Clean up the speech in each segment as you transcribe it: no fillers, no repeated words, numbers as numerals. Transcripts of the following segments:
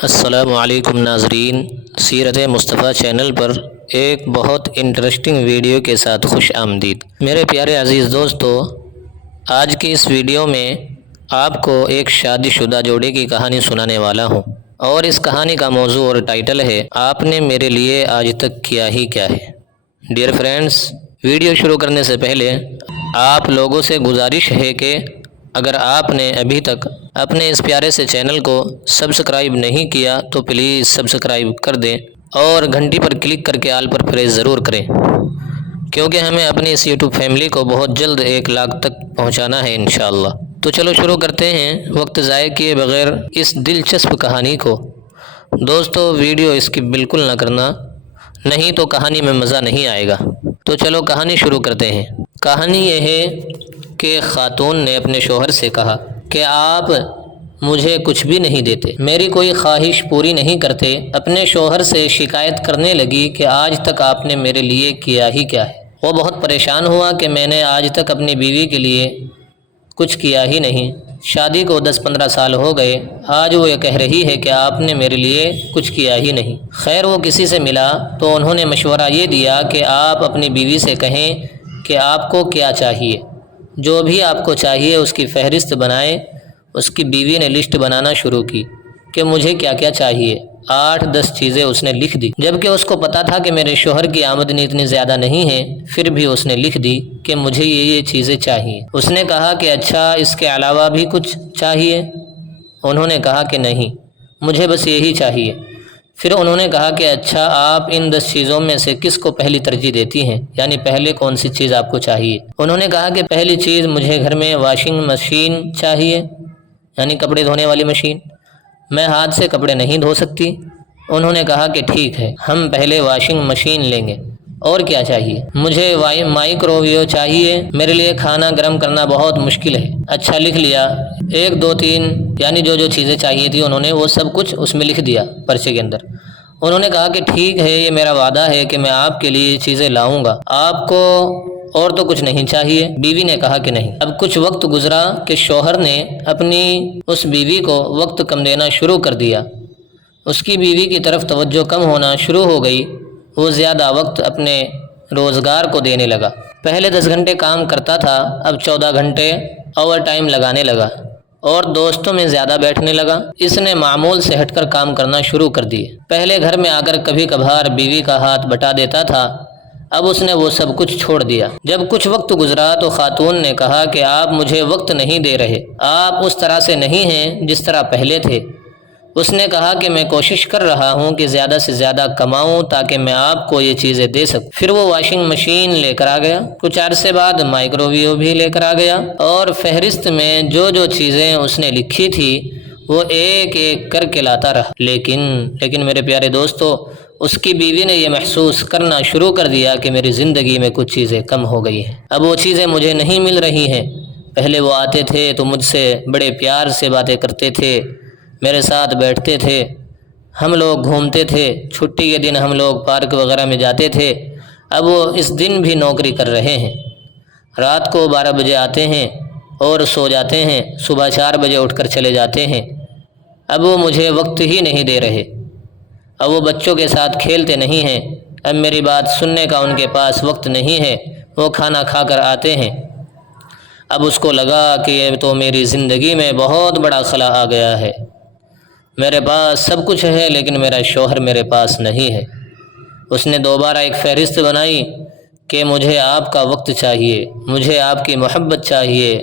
السلام علیکم ناظرین، سیرت مصطفیٰ چینل پر ایک بہت انٹرسٹنگ ویڈیو کے ساتھ خوش آمدید۔ میرے پیارے عزیز دوستو، آج کی اس ویڈیو میں آپ کو ایک شادی شدہ جوڑے کی کہانی سنانے والا ہوں، اور اس کہانی کا موضوع اور ٹائٹل ہے آپ نے میرے لیے آج تک کیا ہی کیا ہے۔ ڈیئر فرینڈز، ویڈیو شروع کرنے سے پہلے آپ لوگوں سے گزارش ہے کہ اگر آپ نے ابھی تک اپنے اس پیارے سے چینل کو سبسکرائب نہیں کیا تو پلیز سبسکرائب کر دیں اور گھنٹی پر کلک کر کے آل پر پریس ضرور کریں، کیونکہ ہمیں اپنی اس یوٹیوب فیملی کو بہت جلد 1 لاکھ تک پہنچانا ہے انشاءاللہ۔ تو چلو شروع کرتے ہیں وقت ضائع کیے بغیر اس دلچسپ کہانی کو۔ دوستو، ویڈیو اسکپ بالکل نہ کرنا، نہیں تو کہانی میں مزہ نہیں آئے گا۔ تو چلو کہانی شروع کرتے ہیں۔ کہانی یہ ہے کہ خاتون نے اپنے شوہر سے کہا کہ آپ مجھے کچھ بھی نہیں دیتے، میری کوئی خواہش پوری نہیں کرتے۔ اپنے شوہر سے شکایت کرنے لگی کہ آج تک آپ نے میرے لیے کیا ہی کیا ہے۔ وہ بہت پریشان ہوا کہ میں نے آج تک اپنی بیوی کے لیے کچھ کیا ہی نہیں۔ شادی کو 10-15 سال ہو گئے، آج وہ یہ کہہ رہی ہے کہ آپ نے میرے لیے کچھ کیا ہی نہیں۔ خیر، وہ کسی سے ملا تو انہوں نے مشورہ یہ دیا کہ آپ اپنی بیوی سے کہیں کہ آپ کو کیا چاہیے، جو بھی آپ کو چاہیے اس کی فہرست بنائیں۔ اس کی بیوی نے لسٹ بنانا شروع کی کہ مجھے کیا کیا چاہیے۔ 8-10 چیزیں اس نے لکھ دی، جبکہ اس کو پتہ تھا کہ میرے شوہر کی آمدنی اتنی زیادہ نہیں ہے، پھر بھی اس نے لکھ دی کہ مجھے یہ چیزیں چاہیے۔ اس نے کہا کہ اچھا، اس کے علاوہ بھی کچھ چاہیے؟ انہوں نے کہا کہ نہیں، مجھے بس یہی چاہیے۔ پھر انہوں نے کہا کہ اچھا، آپ ان 10 چیزوں میں سے کس کو پہلی ترجیح دیتی ہیں، یعنی پہلے کون سی چیز آپ کو چاہیے؟ انہوں نے کہا کہ پہلی چیز مجھے گھر میں واشنگ مشین چاہیے، یعنی کپڑے دھونے والی مشین، میں ہاتھ سے کپڑے نہیں دھو سکتی۔ انہوں نے کہا کہ ٹھیک ہے، ہم پہلے واشنگ مشین لیں گے۔ اور کیا چاہیے؟ مجھے مائکرو ویو چاہیے، میرے لیے کھانا گرم کرنا بہت مشکل ہے۔ اچھا، لکھ لیا، 1 2 3، یعنی جو چیزیں چاہیے تھی انہوں نے وہ سب کچھ اس میں لکھ دیا پرچے کے اندر۔ انہوں نے کہا کہ ٹھیک ہے، یہ میرا وعدہ ہے کہ میں آپ کے لیے یہ چیزیں لاؤں گا، آپ کو اور تو کچھ نہیں چاہیے؟ بیوی نے کہا کہ نہیں۔ اب کچھ وقت گزرا کہ شوہر نے اپنی اس بیوی کو وقت کم دینا شروع کر دیا۔ اس کی بیوی کی طرف توجہ کم ہونا شروع ہو گئی، وہ زیادہ وقت اپنے روزگار کو دینے لگا۔ پہلے 10 گھنٹے کام کرتا تھا، اب 14 گھنٹے اوور ٹائم لگانے لگا اور دوستوں میں زیادہ بیٹھنے لگا۔ اس نے معمول سے ہٹ کر کام کرنا شروع کر دیے۔ پہلے گھر میں آ کر کبھی کبھار بیوی کا ہاتھ بٹا دیتا تھا، اب اس نے وہ سب کچھ چھوڑ دیا۔ جب کچھ وقت گزرا تو خاتون نے کہا کہ آپ مجھے وقت نہیں دے رہے، آپ اس طرح سے نہیں ہیں جس طرح پہلے تھے۔ اس نے کہا کہ میں کوشش کر رہا ہوں کہ زیادہ سے زیادہ کماؤں تاکہ میں آپ کو یہ چیزیں دے سکوں۔ پھر وہ واشنگ مشین لے کر آ گیا، کچھ عرصے بعد مائکرو ویو بھی لے کر آ گیا، اور فہرست میں جو چیزیں اس نے لکھی تھی وہ ایک ایک کر کے لاتا رہا۔ لیکن میرے پیارے دوستو، اس کی بیوی نے یہ محسوس کرنا شروع کر دیا کہ میری زندگی میں کچھ چیزیں کم ہو گئی ہیں، اب وہ چیزیں مجھے نہیں مل رہی ہیں۔ پہلے وہ آتے تھے تو مجھ سے بڑے پیار سے باتیں کرتے تھے، میرے ساتھ بیٹھتے تھے، ہم لوگ گھومتے تھے، چھٹی کے دن ہم لوگ پارک وغیرہ میں جاتے تھے۔ اب وہ اس دن بھی نوکری کر رہے ہیں، رات کو 12 بجے آتے ہیں اور سو جاتے ہیں، صبح 4 بجے اٹھ کر چلے جاتے ہیں۔ اب وہ مجھے وقت ہی نہیں دے رہے، اب وہ بچوں کے ساتھ کھیلتے نہیں ہیں، اب میری بات سننے کا ان کے پاس وقت نہیں ہے، وہ کھانا کھا کر آتے ہیں۔ اب اس کو لگا کہ یہ تو میری زندگی میں بہت بڑا خلا آ گیا ہے، میرے پاس سب کچھ ہے لیکن میرا شوہر میرے پاس نہیں ہے۔ اس نے دوبارہ ایک فہرست بنائی کہ مجھے آپ کا وقت چاہیے، مجھے آپ کی محبت چاہیے،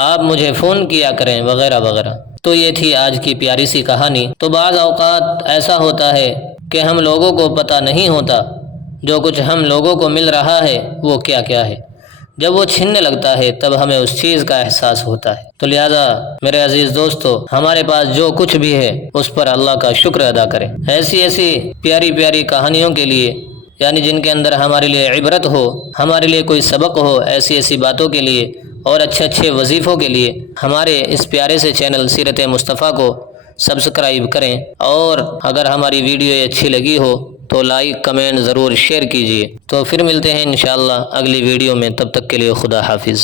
آپ مجھے فون کیا کریں وغیرہ وغیرہ۔ تو یہ تھی آج کی پیاری سی کہانی۔ تو بعض اوقات ایسا ہوتا ہے کہ ہم لوگوں کو پتہ نہیں ہوتا جو کچھ ہم لوگوں کو مل رہا ہے وہ کیا کیا ہے، جب وہ چھننے لگتا ہے تب ہمیں اس چیز کا احساس ہوتا ہے۔ تو لہٰذا میرے عزیز دوستو، ہمارے پاس جو کچھ بھی ہے اس پر اللہ کا شکر ادا کریں۔ ایسی پیاری پیاری کہانیوں کے لیے، یعنی جن کے اندر ہمارے لیے عبرت ہو، ہمارے لیے کوئی سبق ہو، ایسی باتوں کے لیے اور اچھے وظیفوں کے لیے ہمارے اس پیارے سے چینل سیرت مصطفیٰ کو سبسکرائب کریں، اور اگر ہماری ویڈیو اچھی لگی ہو تو لائک کمنٹ ضرور شیئر کیجیے۔ تو پھر ملتے ہیں انشاءاللہ اگلی ویڈیو میں، تب تک کے لیے خدا حافظ۔